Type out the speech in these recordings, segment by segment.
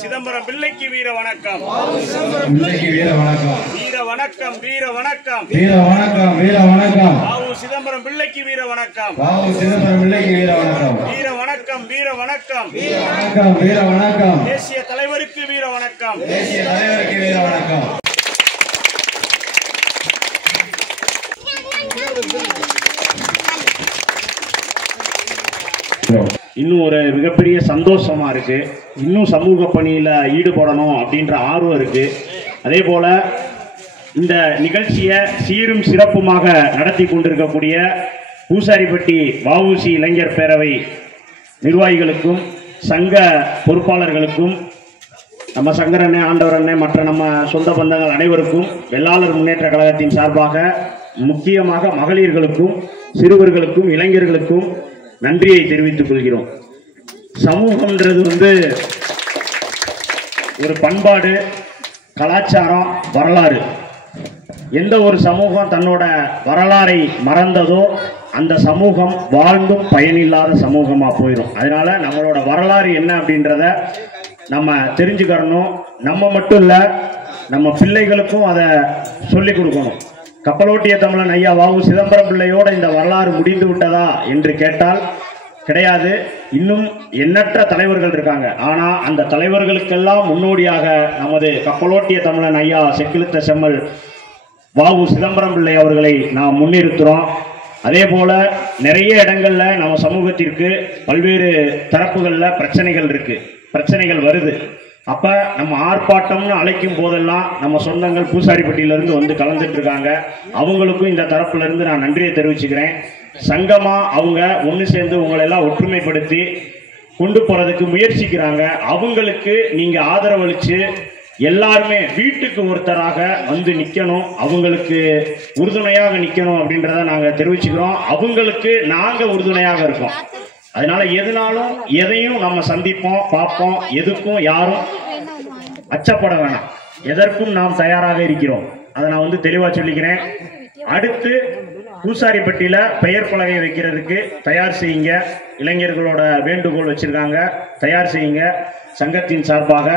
சிதம்பரம் பிள்ளைக்கு வீர வணக்கம். வீர வணக்கம். வீர வணக்கம். வீர வணக்கம். வீர வணக்கம். வீர வணக்கம். வாவு சிதம்பரம் பிள்ளைக்கு வீர வணக்கம். வாவு சிதம்பரம் பிள்ளைக்கு வீர வணக்கம். வீர வணக்கம். வீர வணக்கம். வீர வணக்கம். வீர வணக்கம். தேசிய தலைவருக்கு வீர வணக்கம். தேசிய தலைவருக்கு வீர வணக்கம். இன்னும் ஒரு மிகப்பெரிய சந்தோஷமா இருக்கு. இன்னும் சமூக பணியில ஈடுபடணும் அப்படின்ற ஆர்வம் இருக்கு. அதே போல இந்த நிகழ்ச்சியை சீரும் சிறப்புமாக நடத்தி கொண்டிருக்கக்கூடிய பூசாரிப்பட்டி வஉசி இளைஞர் பேரவை நிர்வாகிகளுக்கும் சங்க பொறுப்பாளர்களுக்கும் நம்ம சங்கரண்ணே, ஆண்டவரண்ணே, மற்ற நம்ம சொந்த பந்தங்கள் அனைவருக்கும் வெள்ளாளர் முன்னேற்ற கழகத்தின் சார்பாக முக்கியமாக மகளிர்களுக்கும் சிறுவர்களுக்கும் இளைஞர்களுக்கும் நன்றியை தெரிவித்துக் கொள்கிறோம். சமூகம்ன்றது ஒரு பண்பாடு, கலாச்சாரம், வரலாறு. எந்த ஒரு சமூகம் தன்னோட வரலாறை மறந்ததோ அந்த சமூகம் வாழ்ந்தும் பயனில்லாத சமூகமாக போயிடும். அதனால நம்மளோட வரலாறு என்ன அப்படின்றத நம்ம தெரிஞ்சுக்கிறணும். நம்ம மட்டும் இல்லை, நம்ம பிள்ளைகளுக்கும் அதை சொல்லிக் கொடுக்கணும். கப்பலோட்டிய தமிழன் ஐயா வாவு சிதம்பரம் பிள்ளையோட இந்த வரலாறு முடிந்து விட்டதா என்று கேட்டால் கிடையாது. இன்னும் எண்ணற்ற தலைவர்கள் இருக்காங்க. ஆனால் அந்த தலைவர்களுக்கெல்லாம் முன்னோடியாக நமது கப்பலோட்டிய தமிழன் ஐயா செக்கிழுத்த செம்மல் வாவு சிதம்பரம் பிள்ளை அவர்களை நாம் முன்னிறுத்துகிறோம். அதே போல நிறைய இடங்கள்ல நம்ம சமூகத்திற்கு பல்வேறு தரப்புகளில் பிரச்சனைகள் வருது. அப்ப நம்ம ஆர்ப்பாட்டம்னு அழைக்கும் போதெல்லாம் நம்ம சொந்தங்கள் பூசாரிப்பட்டியிலிருந்து வந்து கலந்துட்டு இருக்காங்க. அவங்களுக்கும் இந்த தரப்புல இருந்து நான் நன்றியை தெரிவிச்சுக்கிறேன். சங்கமா அவங்க ஒன்று சேர்ந்து உங்களை எல்லாம் ஒற்றுமைப்படுத்தி கொண்டு போறதுக்கு முயற்சிக்கிறாங்க. அவங்களுக்கு நீங்க ஆதரவளிச்சு எல்லாருமே வீட்டுக்கு ஒருத்தராக வந்து நிக்கணும், அவங்களுக்கு உறுதுணையாக நிக்கணும் அப்படின்றத நாங்க தெரிவிச்சுக்கிறோம். அவங்களுக்கு நாங்க உறுதுணையாக இருக்கோம். அதனால எதுனாலும் எதையும் நம்ம சந்திப்போம், பார்ப்போம். எதுக்கும் யாரும் அச்சப்பட வேணாம். எதற்கும் நாம் தயாராக இருக்கிறோம். அதை நான் தெளிவா சொல்லிக்கிறேன். அடுத்து பூசாரிப்பட்டியில பெயர் பலகை வைக்கிறதுக்கு தயார் செய்யுங்க. இளைஞர்களோட வேண்டுகோள் வச்சிருக்காங்க, தயார் செய்யுங்க. சங்கத்தின் சார்பாக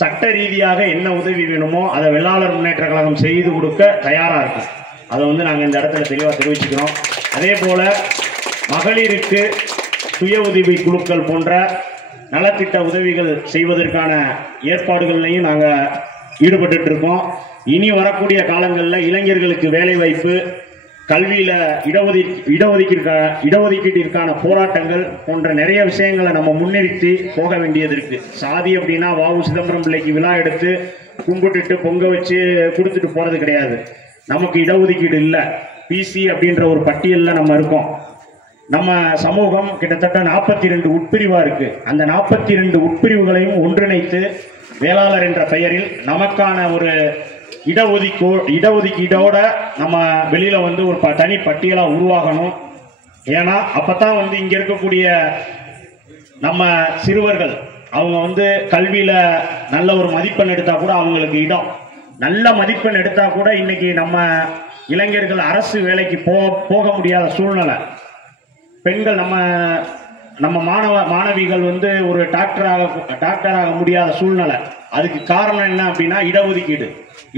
சட்ட ரீதியாக என்ன உதவி வேணுமோ அதை வெள்ளாளர் முன்னேற்ற கழகம் செய்து கொடுக்க தயாரா இருக்கும். அதை நாங்கள் இந்த இடத்துல தெளிவாக தெரிவிச்சுக்கிறோம். அதே போல மகளிருக்கு சுய உதவி குழுக்கள் போன்ற நலத்திட்ட உதவிகள் செய்வதற்கான ஏற்பாடுகள்லையும் நாங்கள் ஈடுபட்டு இருக்கோம். இனி வரக்கூடிய காலங்களில் இளைஞர்களுக்கு வேலைவாய்ப்பு, கல்வியில இடஒதுக்கீட்டிற்கான போராட்டங்கள் போன்ற நிறைய விஷயங்களை நம்ம முன்னிறுத்தி போக வேண்டியது இருக்கு. சாதி அப்படின்னா வாவு சிதம்பரம் பிள்ளைக்கு விழா எடுத்து கும்பிட்டுட்டு பொங்க வச்சு கொடுத்துட்டு போறது கிடையாது. நமக்கு இடஒதுக்கீடு இல்லை. பிசி அப்படின்ற ஒரு பட்டியலில் நம்ம இருக்கோம். நம்ம சமூகம் கிட்டத்தட்ட 42 உட்பிரிவா இருக்கு. அந்த 42 உட்பிரிவுகளையும் ஒன்றிணைத்து வேளாளர் என்ற பெயரில் நமக்கான ஒரு இடஒதுக்கீடோட நம்ம வெளியில ஒரு தனி பட்டியலா உருவாகணும். ஏன்னா அப்பதான் இங்க இருக்கக்கூடிய நம்ம சிறுவர்கள் அவங்க கல்வியில நல்ல ஒரு மதிப்பெண் எடுத்தா கூட அவங்களுக்கு இடம், நல்ல மதிப்பெண் எடுத்தா கூட இன்னைக்கு நம்ம இளைஞர்கள் அரசு வேலைக்கு போக முடியாத சூழ்நிலை. பெண்கள் நம்ம மாணவிகள் ஒரு டாக்டராக முடியாத சூழ்நிலை. அதுக்கு காரணம் என்ன அப்படின்னா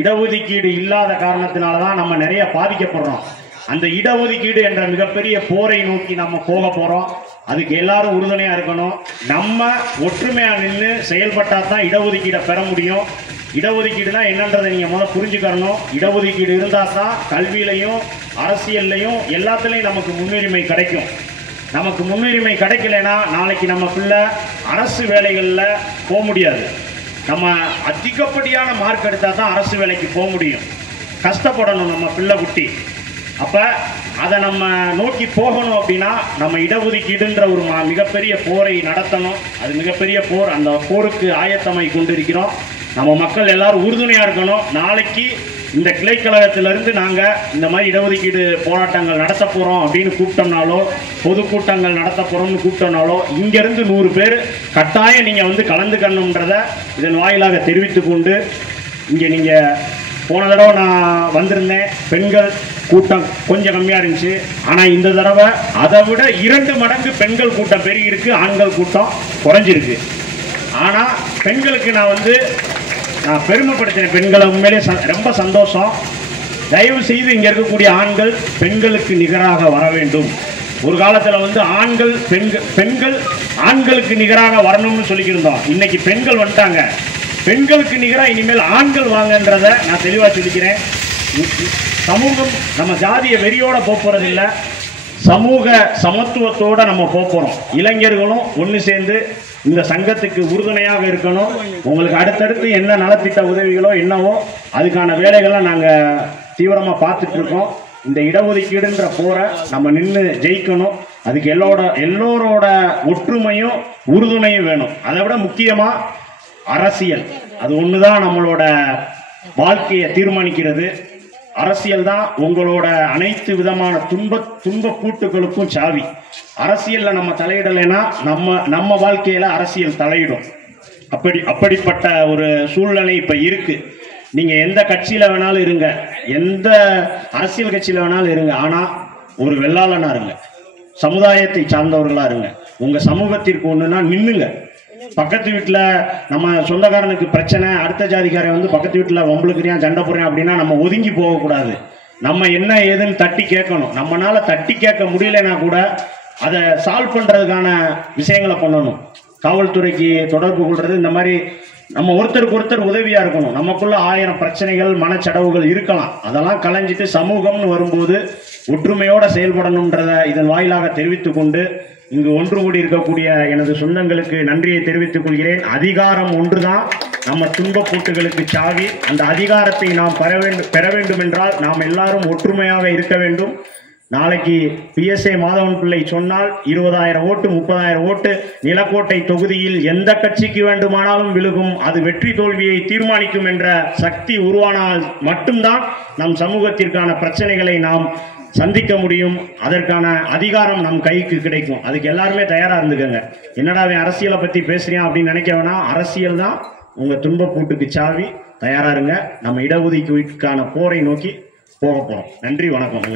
இடஒதுக்கீடு இல்லாத காரணத்தினாலதான் நம்ம நிறைய பாதிக்கப்படுறோம். அந்த இடஒதுக்கீடு என்ற மிகப்பெரிய போரை நோக்கி நம்ம போக போறோம். அதுக்கு எல்லாரும் உறுதுணையா இருக்கணும். நம்ம ஒற்றுமையா நின்று செயல்பட்டா தான் இடஒதுக்கீடை பெற முடியும். இடஒதுக்கீடுனா என்னன்றதை நீங்க முதல்ல புரிஞ்சுக்கணும். இடஒதுக்கீடு இருந்தா தான் கல்வியிலையும் அரசியல்லையும் எல்லாத்துலயும் நமக்கு முன்னுரிமை கிடைக்கும். நமக்கு முன்னுரிமை கிடைக்கலைன்னா நாளைக்கு நம்ம பிள்ளை அரசு வேலைகளில் போக முடியாது. நம்ம அதிகப்படியான மார்க் எடுத்தால் தான் அரசு வேலைக்கு போக முடியும். கஷ்டப்படணும் நம்ம பிள்ளை குட்டி. அப்போ அதை நம்ம நோக்கி போகணும் அப்படின்னா நம்ம இடஒதுக்கீடுன்ற ஒரு மிகப்பெரிய போரை நடத்தணும். அது மிகப்பெரிய போர். அந்த போருக்கு ஆயத்தமாய் கொண்டிருக்கிறோம். நம்ம மக்கள் எல்லாரும் உறுதுணையாக இருக்கணும். நாளைக்கு இந்த கிளைக்கழகத்திலிருந்து நாங்கள் இந்த மாதிரி இடஒதுக்கீடு போராட்டங்கள் நடத்த போகிறோம் அப்படின்னு கூப்பிட்டோம்னாலோ, பொதுக்கூட்டங்கள் நடத்த போகிறோம்னு கூப்பிட்டோம்னாலோ இங்கேருந்து 100 பேர் கட்டாயம் நீங்கள் கலந்துக்கணுன்றதை இதன் வாயிலாக தெரிவித்து கொண்டு, இங்கே நீங்கள் போன தடவை நான் வந்திருந்தேன், பெண்கள் கூட்டம் கொஞ்சம் கம்மியாக இருந்துச்சு. ஆனால் இந்த தடவை அதை விட 2 மடங்கு பெண்கள் கூட்டம் பெருகிருக்கு, ஆண்கள் கூட்டம் குறைஞ்சிருக்கு. ஆனால் பெண்களுக்கு நான் பெருமைப்படுத்தின பெண்களை உண்மையிலே ரொம்ப சந்தோஷம். தயவு செய்து இங்கே இருக்கக்கூடிய ஆண்கள் பெண்களுக்கு நிகராக வர வேண்டும். ஒரு காலத்தில் பெண்கள் ஆண்களுக்கு நிகராக வரணும்னு சொல்லிக்கிருந்தோம். இன்னைக்கு பெண்கள் வந்துட்டாங்க. பெண்களுக்கு நிகராக இனிமேல் ஆண்கள் வாங்கன்றதை நான் தெளிவாக சொல்லிக்கிறேன். சமூகம் நம்ம ஜாதிய வெறியோட போறதில்லை, சமூக சமத்துவத்தோட நம்ம போறோம். இளைஞர்களும் ஒன்று சேர்ந்து இந்த சங்கத்துக்கு உறுதுணையாக இருக்கணும். உங்களுக்கு அடுத்தடுத்து என்ன நலத்திட்ட உதவிகளோ என்னவோ அதுக்கான வேலைகளை நாங்கள் தீவிரமாக பார்த்துட்டு இருக்கோம். இந்த இடஒதுக்கீடுன்ற போரை நம்ம நின்று ஜெயிக்கணும். அதுக்கு எல்லோரோட ஒற்றுமையும் உறுதுணையும் வேணும். அதை விட முக்கியமாக அரசியல், அது ஒன்று தான் நம்மளோட வாழ்க்கையை தீர்மானிக்கிறது. அரசியல் தான் உங்களோட அனைத்து விதமான துன்ப பூட்டுகளுக்கும் சாவி. அரசியல்ல நம்ம தலையிடலைன்னா நம்ம வாழ்க்கையில அரசியல் தலையிடும். அப்படிப்பட்ட ஒரு சூழ்நிலை இப்ப இருக்கு. நீங்க எந்த கட்சியில வேணாலும் இருங்க, எந்த அரசியல் கட்சியில வேணாலும் இருங்க, ஆனா ஒரு வெள்ளாளனா இருங்க, சமுதாயத்தை சார்ந்தவர்களா இருங்க. உங்க சமூகத்திற்கு ஒண்ணுன்னா நின்னுங்க. பக்கத்து வீட்டில் நம்ம சொந்தக்காரனுக்கு பிரச்சனை, அடுத்த ஜாதிக்காரன் பக்கத்து வீட்டில் வம்பளுக்குறியான் சண்டை போடுறேன் அப்படின்னா நம்ம ஒதுங்கி போகக்கூடாது. நம்ம என்ன ஏதுன்னு தட்டி கேட்கணும். நம்மளால தட்டி கேட்க முடியலன்னா கூட அதை சால்வ் பண்ணுறதுக்கான விஷயங்களை பண்ணணும். காவல்துறைக்கு தொடர்பு கொள்வது, இந்த மாதிரி நம்ம ஒருத்தருக்கு ஒருத்தர் உதவியாக இருக்கணும். நமக்குள்ள 1000 பிரச்சனைகள் மனச்சடவுகள் இருக்கலாம். அதெல்லாம் களைஞ்சிட்டு சமூகம்னு வரும்போது ஒற்றுமையோட செயல்படணுன்றதை இதன் வாயிலாக தெரிவித்துக் கொண்டு இங்கு ஒன்று கூடி இருக்கக்கூடிய எனது சொந்தங்களுக்கு நன்றியை தெரிவித்துக் கொள்கிறேன். அதிகாரம் ஒன்றுதான் நம்ம துன்ப பூட்டுகளுக்கு சாவி. அந்த அதிகாரத்தை நாம் பெற வேண்டும் என்றால் நாம் எல்லாரும் ஒற்றுமையாக இருக்க வேண்டும். நாளைக்கு PSA மாதவன் பிள்ளை சொன்னால் 20,000 ஓட்டு 30,000 ஓட்டு நிலக்கோட்டை தொகுதியில் எந்த கட்சிக்கு வேண்டுமானாலும் விழுகும், அது வெற்றி தோல்வியை தீர்மானிக்கும் என்ற சக்தி உருவானால் மட்டும்தான் நம் சமூகத்திற்கான பிரச்சனைகளை நாம் சந்திக்க முடியும். அதற்கான அதிகாரம் நம் கைக்கு கிடைக்கும். அதுக்கு எல்லாருமே தயாரா இருந்துக்கங்க. என்னடா அரசியலை பத்தி பேசுறியான் அப்படின்னு நினைக்க வேணாம். அரசியல் தான் உங்க துன்ப பூட்டுக்கு சாவி. தயாரா இருங்க. நம்ம இடஒதுக்கீட்டுக்கான போரை நோக்கி போக போறோம். நன்றி, வணக்கம்.